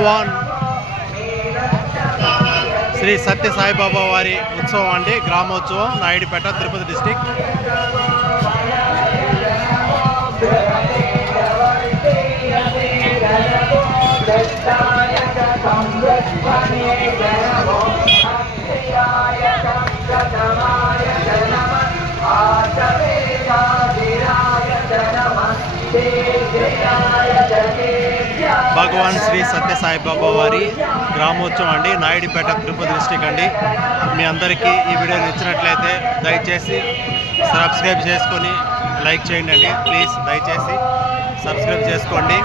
భగవాన్ శ్రీ సత్య సాయిబాబా వారి ఉత్సవం అండి, గ్రామోత్సవం, నాయుడుపేట, తిరుపతి డిస్టిక్. భగవాన్ శ్రీ సత్య సాయిబాబా వారి గ్రామోత్సవం అండి, నాయుడుపేట, తిరుపతి డిస్టిక్ అండి. మీ అందరికీ ఈ వీడియో నచ్చినట్లయితే దయచేసి సబ్స్క్రైబ్ చేసుకొని లైక్ చేయండి అండి. ప్లీజ్ దయచేసి సబ్స్క్రైబ్ చేసుకోండి.